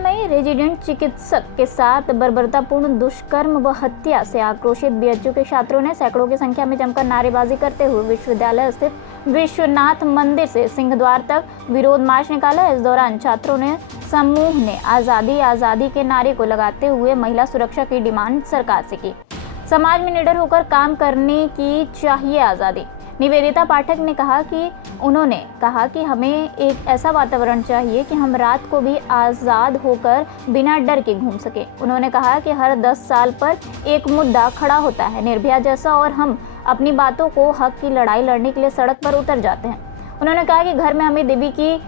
में रेजिडेंट चिकित्सक के साथ बर्बरतापूर्ण दुष्कर्म व हत्या से आक्रोशित बीएचयू के छात्रों ने सैकड़ों की संख्या में जमकर नारेबाजी करते हुए विश्वविद्यालय स्थित विश्वनाथ मंदिर से सिंहद्वार तक विरोध मार्च निकाला। इस दौरान छात्रों ने समूह ने आज़ादी आज़ादी के नारे को लगाते हुए महिला सुरक्षा की डिमांड सरकार से की। समाज में निडर होकर काम करने की चाहिए आज़ादी। निवेदिता पाठक ने कहा कि उन्होंने कहा कि हमें एक ऐसा वातावरण चाहिए कि हम रात को भी आज़ाद होकर बिना डर के घूम सके। उन्होंने कहा कि हर 10 साल पर एक मुद्दा खड़ा होता है निर्भया जैसा, और हम अपनी बातों को हक की लड़ाई लड़ने के लिए सड़क पर उतर जाते हैं। उन्होंने कहा कि घर में हमें देवी की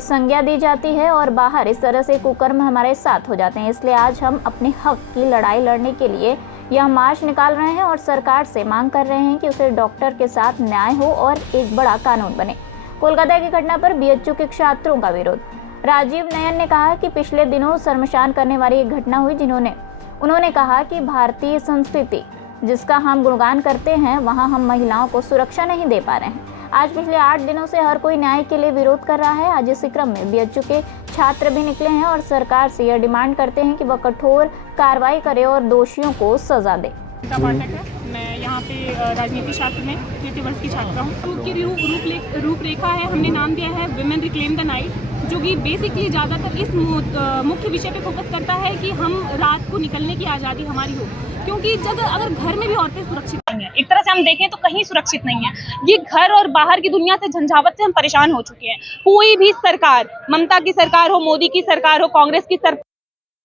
संज्ञा दी जाती है और बाहर इस तरह से कुकर्म हमारे साथ हो जाते हैं। इसलिए आज हम अपने हक की लड़ाई लड़ने के लिए यह मार्च निकाल रहे हैं और सरकार से मांग कर रहे हैं कि उसे डॉक्टर के साथ न्याय हो और एक बड़ा कानून बने। कोलकाता की घटना पर बीएचयू के छात्रों का विरोध। राजीव नयन ने कहा कि पिछले दिनों शर्मशान करने वाली एक घटना हुई उन्होंने कहा कि भारतीय संस्कृति जिसका हम गुणगान करते हैं, वहां हम महिलाओं को सुरक्षा नहीं दे पा रहे हैं। आज पिछले 8 दिनों से हर कोई न्याय के लिए विरोध कर रहा है। आज इसी क्रम में बीएचयू के छात्र भी निकले हैं और सरकार से यह डिमांड करते हैं कि वह कठोर कार्रवाई करे और दोषियों को सजा दे। पाठक है, मैं यहाँ पे राजनीति शास्त्र में तृतीय वर्ष की छात्रा हूँ। की रूपरेखा है, हमने नाम दिया है विमेन रिक्लेम द नाइट, जो कि बेसिकली ज़्यादातर इस मुख्य विषय पे फोकस करता है कि हम रात को निकलने की आज़ादी हमारी हो, क्योंकि जब अगर घर में भी औरतें सुरक्षित नहीं है, एक तरह से हम देखें तो कहीं सुरक्षित नहीं है। ये घर और बाहर की दुनिया से झंझावत से हम परेशान हो चुके हैं। कोई भी सरकार, ममता की सरकार हो, मोदी की सरकार हो, कांग्रेस की सरकार,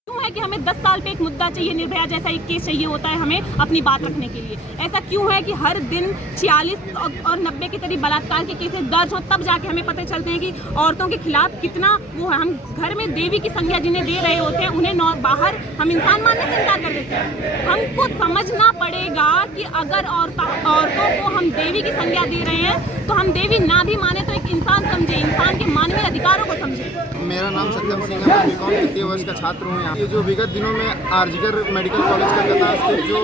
क्यों है कि हमें 10 साल पे एक मुद्दा चाहिए, निर्भया जैसा एक केस चाहिए होता है हमें अपनी बात रखने के लिए। ऐसा क्यों है कि हर दिन 46 और 90 के करीब बलात्कार के केसेस दर्ज हो, तब जाके हमें पता चलते हैं कि औरतों के खिलाफ कितना वो है। हम घर में देवी की संज्ञा जिन्हें दे रहे होते हैं, उन्हें बाहर हम इंसान मानने से इनकार कर देते हैं। हमको समझना पड़ेगा कि अगर औरतों को हम देवी की संज्ञा दे रहे हैं तो हम देवी ना भी माने तो एक इंसान समझे, इंसान के मानवीय अधिकारों को समझे। मेरा नाम सत्यम सिंह है, मैं बीकॉम तृतीय वर्ष का छात्र हूँ। ये जो विगत दिनों में आरजीकर मेडिकल कॉलेज कलकत्ता स्थित जो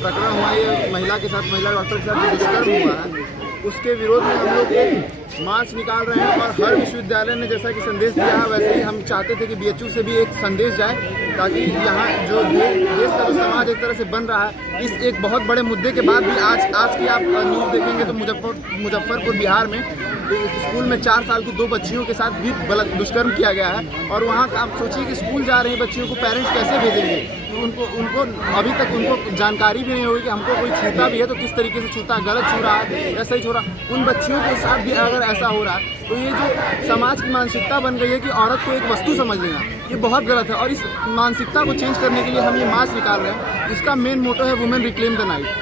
प्रकरण हुआ, ये महिला के साथ, महिला डॉक्टर के साथ जो दुष्कर्म हुआ है, उसके विरोध में हम लोग एक मार्च निकाल रहे हैं। और हर विश्वविद्यालय ने जैसा कि संदेश दिया है, वैसे ही हम चाहते थे कि बीएचयू से भी एक संदेश जाए, ताकि यहाँ जो देश का जो समाज एक तरह से बन रहा है, इस एक बहुत बड़े मुद्दे के बाद भी आज की आप न्यूज़ देखेंगे तो मुजफ्फरपुर बिहार में स्कूल में 4 साल की 2 बच्चियों के साथ भी दुष्कर्म किया गया है। और वहाँ का आप सोचिए कि स्कूल जा रही बच्चियों को पेरेंट्स कैसे भेजेंगे। उनको अभी तक उनको जानकारी भी नहीं होगी कि हमको कोई छूता भी है तो किस तरीके से छूता है, गलत छू रहा है या सही छू रहा है। उन बच्चियों के साथ भी अगर ऐसा हो रहा है तो ये जो समाज की मानसिकता बन गई है कि औरत को एक वस्तु समझ लेना, ये बहुत गलत है। और इस मानसिकता को चेंज करने के लिए हम ये मार्च निकाल रहे हैं। इसका मेन मोटो है वुमेन रिक्लेम द नाइट।